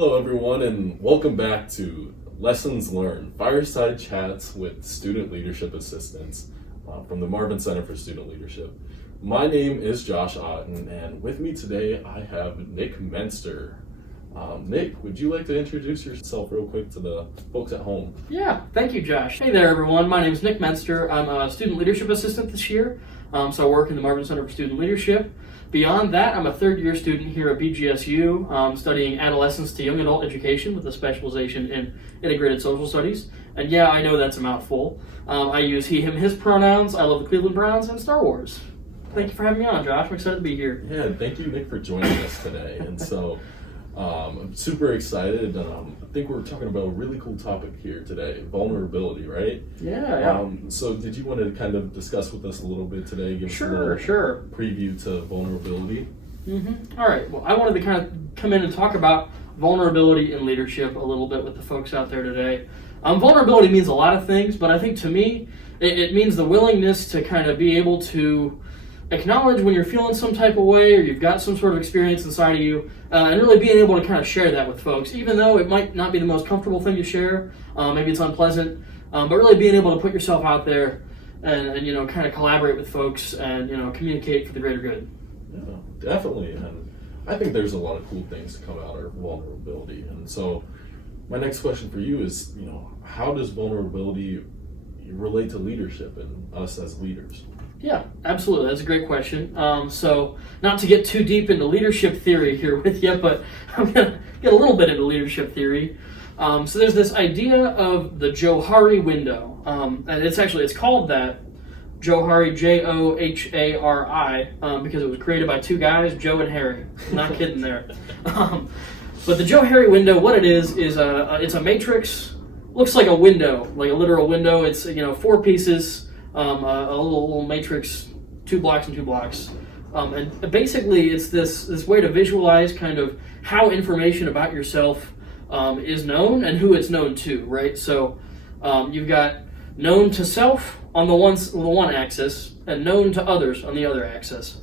Hello everyone and welcome back to Lessons Learned, Fireside Chats with Student Leadership Assistants from the Marvin Center for Student Leadership. My name is Josh Otten and with me today I have Nick Menster. Nick, would you like to introduce yourself real quick to the folks at home? Yeah, thank you, Josh. Hey there, everyone. My name is Nick Menster. I'm a student leadership assistant this year, so I work in the Marvin Center for Student Leadership. Beyond that, I'm a third-year student here at BGSU, studying adolescence to young adult education with a specialization in integrated social studies. And yeah, I know that's a mouthful. I use he, him, his pronouns. I love the Cleveland Browns and Star Wars. Thank you for having me on, Josh. I'm excited to be here. Yeah, thank you, Nick, for joining us today. And so I'm super excited. I think we're talking about a really cool topic here today, vulnerability, right? Yeah. So did you want to kind of discuss with us a little bit today? Give us a little preview to vulnerability. All right. Well, I wanted to kind of come in and talk about vulnerability in leadership a little bit with the folks out there today. Vulnerability means a lot of things, but I think to me, it means the willingness to kind of be able to acknowledge when you're feeling some type of way or you've got some sort of experience inside of you, and really being able to kind of share that with folks, even though it might not be the most comfortable thing to share. Maybe it's unpleasant, but really being able to put yourself out there and you know, kind of collaborate with folks and, you know, communicate for the greater good. Yeah, definitely. And I think there's a lot of cool things to come out of vulnerability. And so my next question for you is, you know, how does vulnerability relate to leadership and us as leaders? Yeah, absolutely. That's a great question. So not to get too deep into leadership theory here with you, but I'm going to get a little bit into leadership theory. So there's this idea of the Johari window. And it's called that, Johari, Johari, because it was created by two guys, Joe and Harry. I'm not kidding there. But the Johari window, what it is it's a matrix. Looks like a window, like a literal window. It's, you know, four pieces. A little matrix, 2 blocks and 2 blocks, and basically it's this way to visualize kind of how information about yourself is known and who it's known to, right? So you've got known to self on the one axis and known to others on the other axis.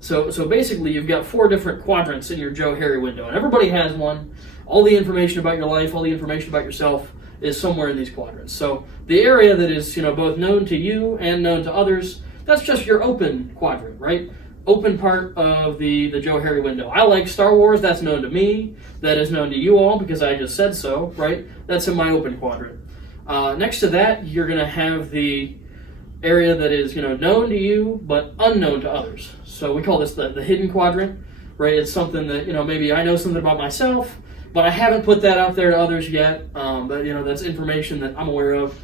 So basically you've got 4 different quadrants in your Joe Harry window, and everybody has one. All the information about your life, all the information about yourself is somewhere in these quadrants. So the area that is, you know, both known to you and known to others, that's just your open quadrant, right? Open part of the Joe Harry window. I like Star Wars, that's known to me, that is known to you all because I just said so, right? That's in my open quadrant. Next to that, you're gonna have the area that is, you know, known to you but unknown to others. So we call this the hidden quadrant, right? It's something that, you know, maybe I know something about myself, but I haven't put that out there to others yet. But you know, that's information that I'm aware of,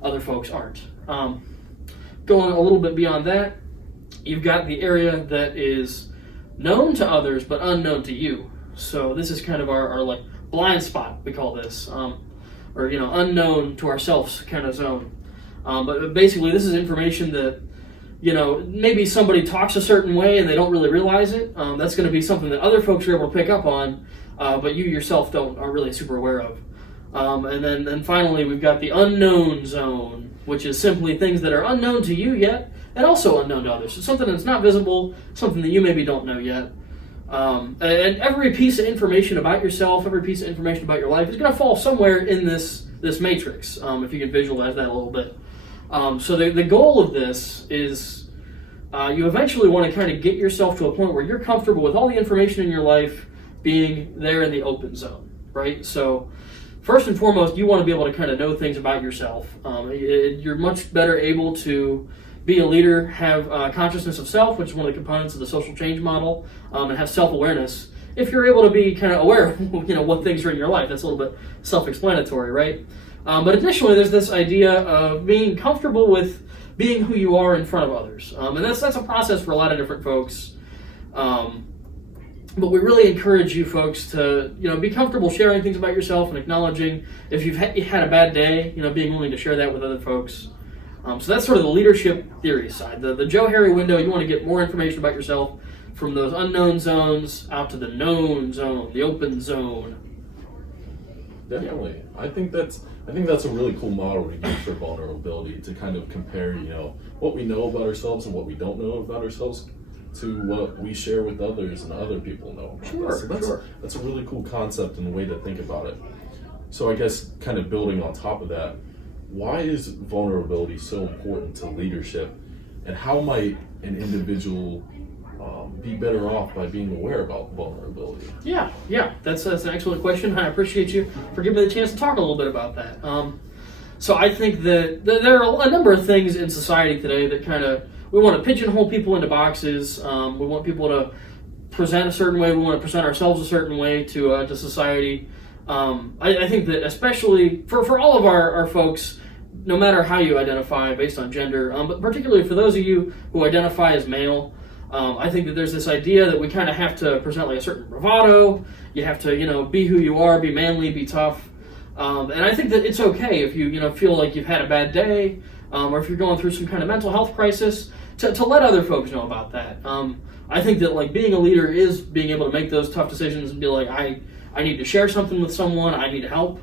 other folks aren't. Going a little bit beyond that, you've got the area that is known to others but unknown to you. So this is kind of our like blind spot, we call this, or you know, unknown to ourselves kind of zone. But basically, this is information that, you know, maybe somebody talks a certain way and they don't really realize it. That's going to be something that other folks are able to pick up on, but you yourself are really super aware of. And then finally, we've got the unknown zone, which is simply things that are unknown to you yet and also unknown to others. So something that's not visible, something that you maybe don't know yet. And every piece of information about yourself, every piece of information about your life is going to fall somewhere in this matrix, if you can visualize that a little bit. So the goal of this is you eventually want to kind of get yourself to a point where you're comfortable with all the information in your life being there in the open zone, right? So first and foremost, you want to be able to kind of know things about yourself. You're much better able to be a leader, have consciousness of self, which is one of the components of the social change model, and have self-awareness. If you're able to be kind of aware of, you know, what things are in your life, that's a little bit self-explanatory, right? But additionally, there's this idea of being comfortable with being who you are in front of others, and that's a process for a lot of different folks. But we really encourage you folks to, you know, be comfortable sharing things about yourself and acknowledging if you've had a bad day, you know, being willing to share that with other folks. So that's sort of the leadership theory side. The Joe Harry window, you want to get more information about yourself from those unknown zones out to the known zone, the open zone. Definitely. I think that's a really cool model to use for vulnerability, to kind of compare, you know, what we know about ourselves and what we don't know about ourselves to what we share with others and other people know. Sure. That's a really cool concept and a way to think about it. So I guess kind of building on top of that, why is vulnerability so important to leadership, and how might an individual be better off by being aware about vulnerability? Yeah, that's an excellent question. I appreciate you for giving me the chance to talk a little bit about that. So I think that there are a number of things in society today that we want to pigeonhole people into boxes. We want people to present a certain way. We want to present ourselves a certain way to society. I think that especially for all of our folks, no matter how you identify based on gender, but particularly for those of you who identify as male, I think that there's this idea that we kind of have to present like a certain bravado. You have to, be who you are, be manly, be tough. And I think that it's okay if you, feel like you've had a bad day, or if you're going through some kind of mental health crisis, to let other folks know about that. I think that like being a leader is being able to make those tough decisions and be like, I need to share something with someone, I need help.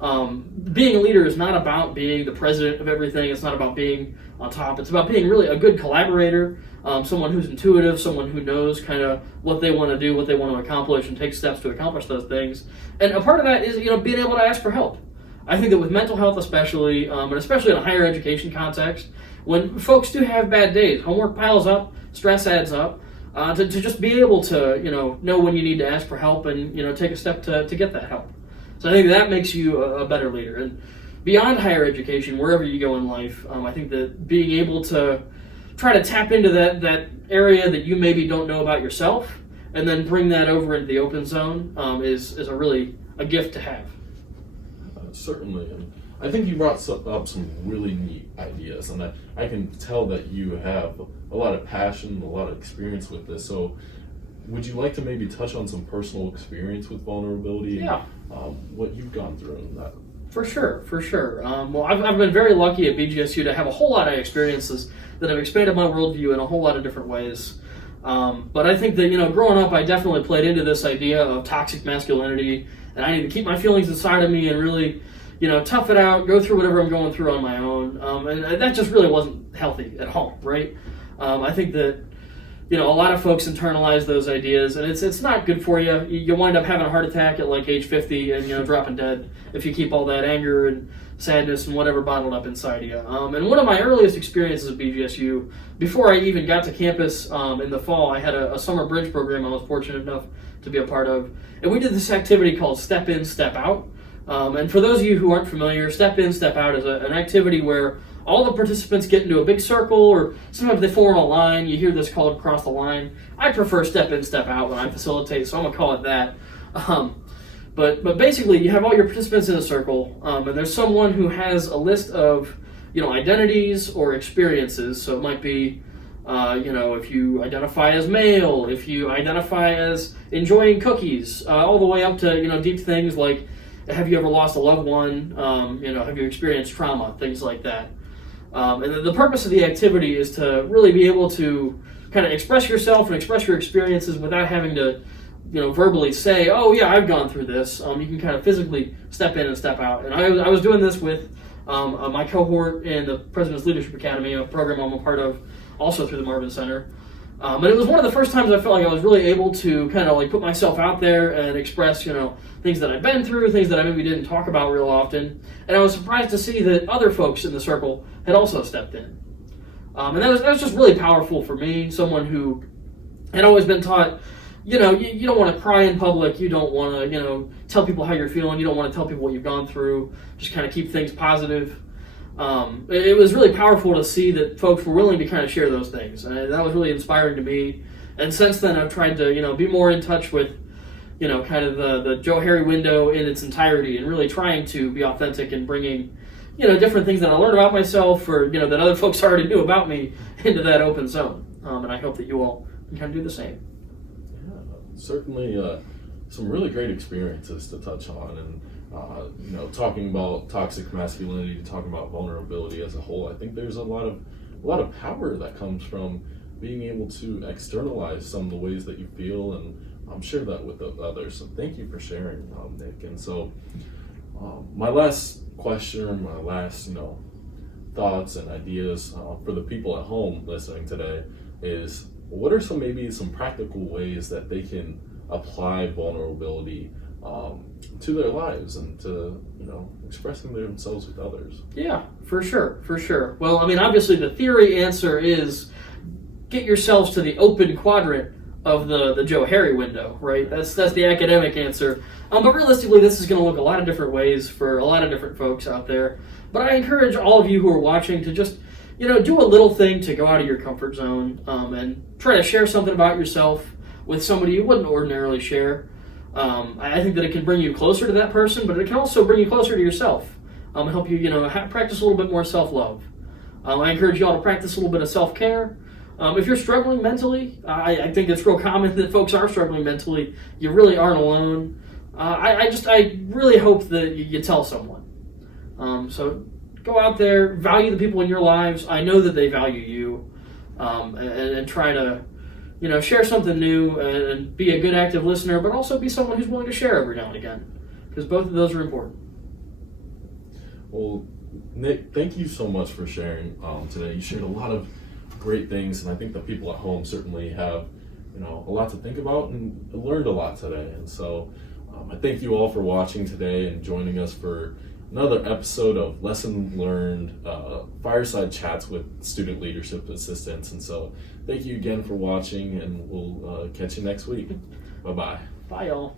Being a leader is not about being the president of everything. It's not about being on top. It's about being really a good collaborator, someone who's intuitive, someone who knows kind of what they want to do, what they want to accomplish, and take steps to accomplish those things. And a part of that is, being able to ask for help. I think that with mental health especially, and especially in a higher education context, when folks do have bad days, homework piles up, stress adds up, to just be able to, know when you need to ask for help and, take a step to get that help. So I think that makes you a better leader. And beyond higher education, wherever you go in life, I think that being able to try to tap into that area that you maybe don't know about yourself, and then bring that over into the open zone is a gift to have. Certainly, and I think you brought up some really neat ideas, and I can tell that you have a lot of passion, a lot of experience with this. So would you like to maybe touch on some personal experience with vulnerability? Yeah. And what you've gone through in that? For sure. Well, I've been very lucky at BGSU to have a whole lot of experiences that have expanded my worldview in a whole lot of different ways. But I think that, growing up, I definitely played into this idea of toxic masculinity, and I need to keep my feelings inside of me and really, tough it out, go through whatever I'm going through on my own. And that just really wasn't healthy at all, right? I think that, a lot of folks internalize those ideas, and it's not good for you. You wind up having a heart attack at like age 50 and, dropping dead if you keep all that anger and sadness and whatever bottled up inside of you. And one of my earliest experiences at BGSU, before I even got to campus in the fall, I had a summer bridge program I was fortunate enough to be a part of. And we did this activity called Step In, Step Out. And for those of you who aren't familiar, Step In, Step Out is an activity where all the participants get into a big circle, or sometimes they form a line. You hear this called cross the line. I prefer Step In, Step Out when I facilitate, so I'm going to call it that. But basically, you have all your participants in a circle, and there's someone who has a list of, identities or experiences. So it might be, if you identify as male, if you identify as enjoying cookies, all the way up to, deep things like, have you ever lost a loved one? Have you experienced trauma? Things like that. And the purpose of the activity is to really be able to kind of express yourself and express your experiences without having to, verbally say, oh yeah, I've gone through this. You can kind of physically step in and step out. And I was doing this with my cohort in the President's Leadership Academy, a program I'm a part of also through the Marvin Center. And it was one of the first times I felt like I was really able to kind of like put myself out there and express, things that I've been through, things that I maybe didn't talk about real often. And I was surprised to see that other folks in the circle had also stepped in. And that was just really powerful for me, someone who had always been taught, you don't want to cry in public, you don't want to, tell people how you're feeling, you don't want to tell people what you've gone through, just kind of keep things positive. It was really powerful to see that folks were willing to kind of share those things, and that was really inspiring to me. And since then, I've tried to, be more in touch with, kind of the Joe Harry window in its entirety, and really trying to be authentic and bringing, different things that I learned about myself, or that other folks already knew about me, into that open zone. And I hope that you all can kind of do the same. Yeah, certainly some really great experiences to touch on, and talking about toxic masculinity, talking about vulnerability as a whole. I think there's a lot of power that comes from being able to externalize some of the ways that you feel, and share that with others. So thank you for sharing, Nick. And so my last question, or my last thoughts and ideas for the people at home listening today is, what are maybe some practical ways that they can apply vulnerability to their lives and to, expressing themselves with others? Yeah, for sure. Well, I mean, obviously the theory answer is get yourselves to the open quadrant of the Joe Harry window, right? That's the academic answer. But realistically, this is going to look a lot of different ways for a lot of different folks out there. But I encourage all of you who are watching to just, do a little thing to go out of your comfort zone and try to share something about yourself with somebody you wouldn't ordinarily share. I think that it can bring you closer to that person, but it can also bring you closer to yourself and help you, practice a little bit more self-love. I encourage you all to practice a little bit of self-care. If you're struggling mentally, I think it's real common that folks are struggling mentally. You really aren't alone. I really hope that you tell someone. So go out there, value the people in your lives. I know that they value you, and try to, share something new and be a good active listener, but also be someone who's willing to share every now and again, because both of those are important. Well, Nick, thank you so much for sharing today. You shared a lot of great things, and I think the people at home certainly have, a lot to think about and learned a lot today. And so I thank you all for watching today and joining us for another episode of Lesson Learned Fireside Chats with Student Leadership Assistants. And so thank you again for watching, and we'll catch you next week. Bye-bye. Bye, y'all.